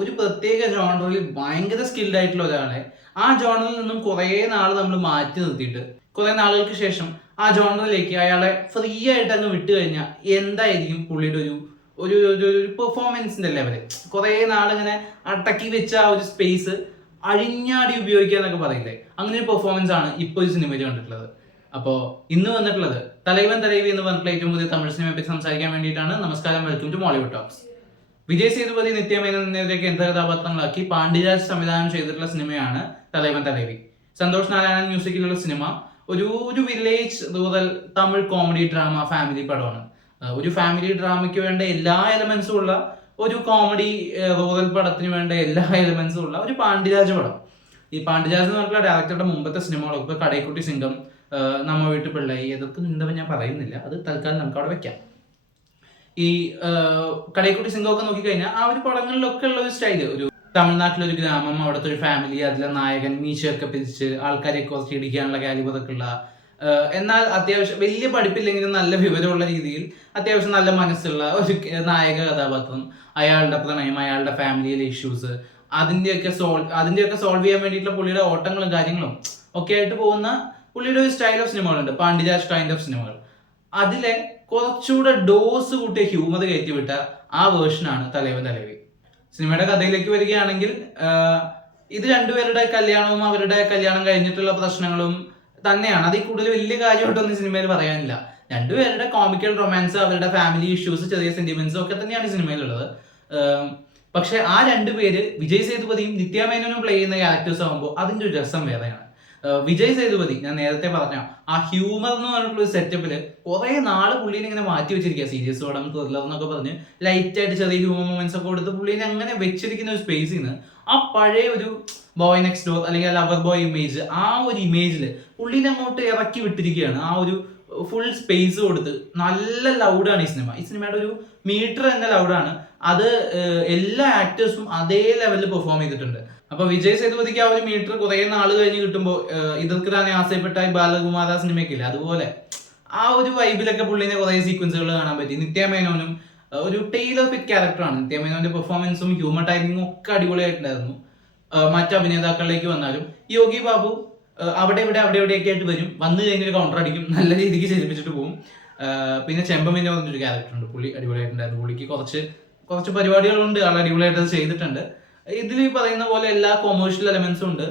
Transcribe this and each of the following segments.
ഒരു പ്രത്യേക ജോണറിൽ ഭയങ്കര സ്കിൽഡ് ആയിട്ടുള്ള ഒരാളെ ആ ജോണറിൽ നിന്നും കുറേ നാൾ നമ്മൾ മാറ്റി നിർത്തിയിട്ട് കുറേ നാളുകൾക്ക് ശേഷം ആ ജോണറിലേക്ക് അയാളെ ഫ്രീ ആയിട്ട് അങ്ങ് വിട്ടു കഴിഞ്ഞാൽ എന്തായിരിക്കും പുള്ളിയുടെ ഒരു പെർഫോമൻസിന്റെ ലെവല്. കുറേ നാളിങ്ങനെ അടക്കി വെച്ച ആ ഒരു സ്പേസ് അഴിഞ്ഞാടി ഉപയോഗിക്കുക എന്നൊക്കെ പറയില്ലേ, അങ്ങനെ ഒരു പെർഫോമൻസ് ആണ് ഇപ്പോൾ ഈ സിനിമയിൽ കണ്ടിട്ടുള്ളത്. അപ്പോൾ ഇന്ന് വന്നിട്ടുള്ളത് തലൈവൻ തലൈവി എന്ന് പറഞ്ഞിട്ടുള്ള ഏറ്റവും പുതിയ തമിഴ് സിനിമയെ പറ്റി സംസാരിക്കാൻ വേണ്ടിയിട്ടാണ്. നമസ്കാരം, welcome to Mollywood talks. Vijay Sethupathi, നിത്യമേനോൻ എന്നിവരെ കേന്ദ്ര കഥാപാത്രങ്ങളാക്കി പാണ്ഡിരാജ് സംവിധാനം ചെയ്തിട്ടുള്ള സിനിമയാണ് തലൈവൻ തലൈവി. സന്തോഷ് നാരായണൻ മ്യൂസിക്കിലുള്ള സിനിമ ഒരു village rural Tamil comedy drama family പടമാണ്. ഒരു ഫാമിലി ഡ്രാമയ്ക്ക് വേണ്ട എല്ലാ എലമെന്റ്സും ഉള്ള ഒരു കോമഡി റൂറൽ പടത്തിന് വേണ്ട എല്ലാ എലമെന്റ്സും ഉള്ള ഒരു പാണ്ഡിരാജ് പടം. ഈ പാണ്ഡിരാജ് എന്ന് പറഞ്ഞിട്ടുള്ള ഡയറക്ടറുടെ മുമ്പത്തെ സിനിമകളൊക്കെ ഇപ്പൊ കടൈക്കുട്ടി സിംഗം, നമ്മ വീട്ടു പിള്ളൈ, ഇതൊക്കെ നിന്നവ ഞാൻ പറയുന്നില്ല, അത് തൽക്കാലം നമുക്ക് അവിടെ വെക്കാം. ഈ കടൈക്കുട്ടി സിംഗമൊക്കെ നോക്കിക്കഴിഞ്ഞാൽ ആ ഒരു പടങ്ങളിലൊക്കെ ഉള്ള ഒരു സ്റ്റൈല്, ഒരു തമിഴ്നാട്ടിലൊരു ഗ്രാമം, അവിടുത്തെ ഒരു ഫാമിലി, അതിലെ നായകൻ മീശയൊക്കെ പിരിച്ച് ആൾക്കാരെ കുറച്ച് ഇടിക്കാനുള്ള കാലിബറൊക്കെ ഉള്ള, എന്നാൽ അത്യാവശ്യം വലിയ പഠിപ്പില്ലെങ്കിലും നല്ല വിവരമുള്ള രീതിയിൽ അത്യാവശ്യം നല്ല മനസ്സുള്ള ഒരു നായക കഥാപാത്രം, അയാളുടെ പ്രണയം, അയാളുടെ ഫാമിലിയിലെ ഇഷ്യൂസ്, അതിന്റെയൊക്കെ സോൾവ് ചെയ്യാൻ വേണ്ടിയിട്ടുള്ള പുള്ളിയുടെ ഓട്ടങ്ങളും കാര്യങ്ങളും ഒക്കെ ആയിട്ട് പോകുന്ന പുള്ളിയുടെ ഒരു സ്റ്റൈൽ ഓഫ് സിനിമകളുണ്ട്, പാണ്ഡിരാജ് കൈൻഡ് ഓഫ് സിനിമകൾ. അതിലെ കുറച്ചുകൂടെ ഡോസ് കൂട്ടിയ ഹ്യൂമർ കയറ്റിവിട്ട ആ വേർഷനാണ് തലൈവൻ തലൈവി. സിനിമയുടെ കഥയിലേക്ക് വരികയാണെങ്കിൽ ഇത് രണ്ടുപേരുടെ കല്യാണവും അവരുടെ കല്യാണം കഴിഞ്ഞിട്ടുള്ള പ്രശ്നങ്ങളും തന്നെയാണ്. അതിൽ കൂടുതൽ വലിയ കാര്യമായിട്ടൊന്നും സിനിമയിൽ പറയാനില്ല. രണ്ടുപേരുടെ കോമിക്കൽ റൊമാൻസ്, അവരുടെ ഫാമിലി ഇഷ്യൂസ്, ചെറിയ സെന്റിമെന്റ്സും ഒക്കെ തന്നെയാണ് ഈ സിനിമയിലുള്ളത്. പക്ഷെ ആ രണ്ടുപേര് വിജയ് സേതുപതിയും നിത്യമേനോനും പ്ലേ ചെയ്യുന്ന ക്യാരക്ടേഴ്സ് ആകുമ്പോൾ അതിന്റെ ഒരു രസം വേറെയാണ്. വിജയ് സേതുപതി, ഞാൻ നേരത്തെ പറഞ്ഞ ആ ഹ്യൂമർ എന്ന് പറഞ്ഞിട്ടുള്ള ഒരു സെറ്റപ്പില് കുറെ നാള് പുള്ളീനെ ഇങ്ങനെ മാറ്റി വെച്ചിരിക്കുക. സീരിയസ് പടം, ത്രില്ലർ എന്നൊക്കെ പറഞ്ഞ് ലൈറ്റ് ആയിട്ട് ചെറിയ ഹ്യൂമർ മൊമെന്റ്സ് ഒക്കെ കൊടുത്ത് പുള്ളീനെ അങ്ങനെ വെച്ചിരിക്കുന്ന ഒരു സ്പേസിൽ നിന്ന് ആ പഴയ ഒരു ബോയ് നെക്സ്റ്റ് ഡോർ അല്ലെങ്കിൽ ലവർ ബോയ് ഇമേജ്, ആ ഒരു ഇമേജില് പുള്ളീനെ അങ്ങോട്ട് ഇറക്കി വിട്ടിരിക്കുകയാണ്. ആ ഒരു ഫുൾ സ്പേസ് കൊടുത്ത് നല്ല ലൗഡാണ് ഈ സിനിമ. ഈ സിനിമയുടെ ഒരു മീറ്റർ തന്നെ ലൗഡാണ്. അത് എല്ലാ ആക്ടേഴ്സും അതേ ലെവലിൽ പെർഫോം ചെയ്തിട്ടുണ്ട്. അപ്പൊ വിജയ് സേതുപതിക്ക് ആ ഒരു മീറ്റർ കുറെ നാൾ കഴിഞ്ഞ് കിട്ടുമ്പോൾ ഇതൊക്കെ തന്നെ ആശയപ്പെട്ടായി ബാലകുമാര സിനിമയ്ക്കില്ല, അതുപോലെ ആ ഒരു വൈബിലൊക്കെ പുള്ളിനെ കുറെ സീക്വൻസുകൾ കാണാൻ പറ്റി. നിത്യമേനോനും ഒരു ടൈലർ ഫിറ്റ് ക്യാരക്ടറാണ്. നിത്യമേനോന്റെ പെർഫോമൻസും ഹ്യൂമർ ടൈമിങ്ങും ഒക്കെ അടിപൊളിയായിട്ടുണ്ടായിരുന്നു. മറ്റു അഭിനേതാക്കളിലേക്ക് വന്നാലും യോഗി ബാബു അവിടെ എവിടെയൊക്കെ ആയിട്ട് വരും, വന്നു കഴിഞ്ഞൊരു കൗണ്ടർ അടിക്കും, നല്ല രീതിക്ക് ചെരിപ്പിച്ചിട്ട് പോകും. പിന്നെ ചെമ്പമിന്റെ പറഞ്ഞൊരു ക്യാരക്ടറുണ്ട്, പുള്ളി അടിപൊളിയായിട്ടുണ്ടായിരുന്നു. പുള്ളിക്ക് കുറച്ച് പരിപാടികളുണ്ട്, ആൾ അടിപൊളിയായിട്ട് അത് ചെയ്തിട്ടുണ്ട്. ഇതിൽ ഈ പറയുന്ന പോലെ എല്ലാ കൊമേഴ്ഷ്യൽ എലമെന്റ്സും ഉണ്ട്.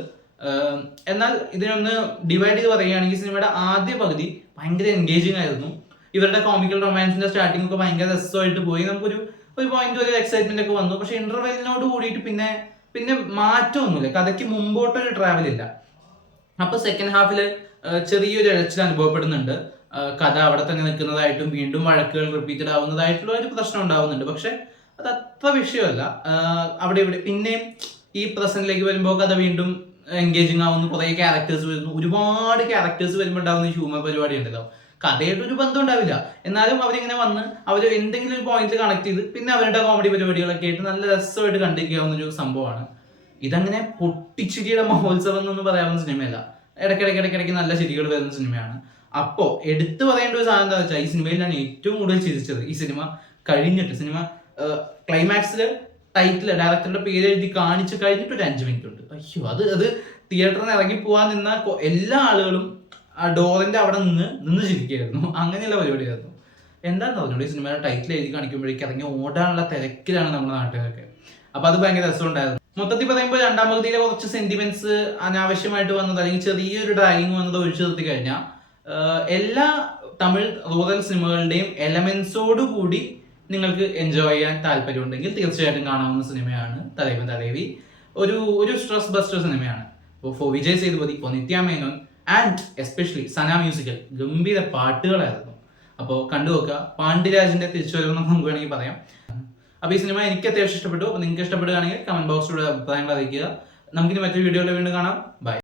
എന്നാൽ ഇതിനൊന്ന് ഡിവൈഡ് ചെയ്ത് പറയുകയാണെങ്കിൽ സിനിമയുടെ ആദ്യ പകുതി ഭയങ്കര എൻഗേജിങ് ആയിരുന്നു. ഇവരുടെ കോമിക്കൽ റൊമാൻസിന്റെ സ്റ്റാർട്ടിംഗ് ഒക്കെ ഭയങ്കര രസമായിട്ട് പോയി. നമുക്കൊരു പോയിന്റ് വരെ എക്സൈറ്റ്മെന്റ് ഒക്കെ വന്നു. പക്ഷെ ഇന്റർവെല്ലിനോട് കൂടിയിട്ട് പിന്നെ മാറ്റമൊന്നുമില്ല, കഥയ്ക്ക് മുമ്പോട്ടൊരു ട്രാവൽ ഇല്ല. അപ്പൊ സെക്കൻഡ് ഹാഫില് ചെറിയൊരു ഇഴച്ചിൽ അനുഭവപ്പെടുന്നുണ്ട്. കഥ അവിടെ തന്നെ നിൽക്കുന്നതായിട്ടും വീണ്ടും വഴക്കുകൾ റിപ്പീറ്റഡ് ആവുന്നതായിട്ടുള്ള ഒരു പ്രശ്നം ഉണ്ടാവുന്നുണ്ട്. പക്ഷെ അത് അത്ര വിഷയമല്ല. അവിടെ ഇവിടെ പിന്നെയും ഈ പ്രസന്റിലേക്ക് വരുമ്പോൾ കഥ വീണ്ടും എൻഗേജിങ് ആവുന്നു, കുറെ ക്യാരക്ടേഴ്സ് വരുന്നു. ഒരുപാട് ക്യാരക്ടേഴ്സ് വരുമ്പോൾ ഉണ്ടാവുന്ന ഹ്യൂമർ പരിപാടി ഉണ്ടല്ലോ, കഥയായിട്ട് ഒരു ബന്ധം ഉണ്ടാവില്ല. എന്നാലും അവരിങ്ങനെ വന്ന് അവർ എന്തെങ്കിലും ഒരു പോയിന്റ് കണക്ട് ചെയ്ത് പിന്നെ അവരുടെ കോമഡി പരിപാടികളൊക്കെ ആയിട്ട് നല്ല രസമായിട്ട് കണ്ടിരിക്കാവുന്ന ഒരു സംഭവമാണ്. ഇതങ്ങനെ പൊട്ടിച്ചിരിയുടെ മഹോത്സവം എന്നൊന്നും പറയാവുന്ന സിനിമയല്ല. ഇടയ്ക്കിടയ്ക്ക് നല്ല ചിരികൾ വരുന്ന സിനിമയാണ്. അപ്പോ എടുത്തു പറയേണ്ട ഒരു സാധനം എന്താ വെച്ചാൽ, ഈ സിനിമയിൽ ഞാൻ ഏറ്റവും കൂടുതൽ ചിരിച്ചത് ഈ സിനിമ സിനിമ ക്ലൈമാക്സില് ടൈറ്റിൽ ഡയറക്ടറുടെ പേര് എഴുതി കാണിച്ചു കഴിഞ്ഞിട്ട് ഒരു 5 മിനിറ്റ് ഉണ്ട്. അയ്യോ, അത് തിയേറ്ററിൽ നിന്ന് ഇറങ്ങി പോവാൻ നിന്ന എല്ലാ ആളുകളും ആ ഡോറിന്റെ അവിടെ നിന്ന് ചിരിക്കുകയായിരുന്നു. അങ്ങനെയുള്ള പരിപാടിയായിരുന്നു. എന്താണെന്ന് പറഞ്ഞോളൂ, ഈ സിനിമയുടെ ടൈറ്റിൽ എഴുതി കാണിക്കുമ്പോഴേക്ക് ഇറങ്ങി ഓടാനുള്ള തിരക്കിലാണ് നമ്മുടെ നാട്ടുകാരൊക്കെ. അപ്പൊ അത് ഭയങ്കര രസമുണ്ടായിരുന്നു. മൊത്തത്തിൽ പറയുമ്പോൾ രണ്ടാം പകുതിയിലെ കുറച്ച് സെന്റിമെന്റ്സ് അനാവശ്യമായിട്ട് വന്നത് അല്ലെങ്കിൽ ചെറിയൊരു ഡ്രാഗിങ് വന്നത് ഒഴിച്ചു നിർത്തി കഴിഞ്ഞാൽ എല്ലാ തമിഴ് റൂറൽ സിനിമകളുടെയും എലമെന്റ്സോട് കൂടി നിങ്ങൾക്ക് എൻജോയ് ചെയ്യാൻ താല്പര്യമുണ്ടെങ്കിൽ തീർച്ചയായിട്ടും കാണാവുന്ന സിനിമയാണ് തലൈവൻ തലൈവി. ഒരു സ്ട്രെസ് ബസ്റ്റർ സിനിമയാണ്. Four Vijay Sethupathi, four നിത്യമേനോൻ and especially Sana musical, ഗംഭീര പാട്ടുകളായിരുന്നു. അപ്പോൾ കണ്ടുനോക്കുക. പാണ്ഡിരാജിന്റെ തിരിച്ചുവരവെന്ന് നമുക്ക് വേണമെങ്കിൽ പറയാം. അപ്പോൾ ഈ സിനിമ എനിക്ക് അത്യാവശ്യം ഇഷ്ടപ്പെട്ടു. അപ്പോൾ നിങ്ങൾക്ക് ഇഷ്ടപ്പെടുകയാണെങ്കിൽ കമന്റ് ബോക്സിലൂടെ അഭിപ്രായങ്ങൾ അറിയിക്കുക. നമുക്കിനി മറ്റൊരു വീഡിയോയിൽ വീണ്ടും കാണാം. ബൈ.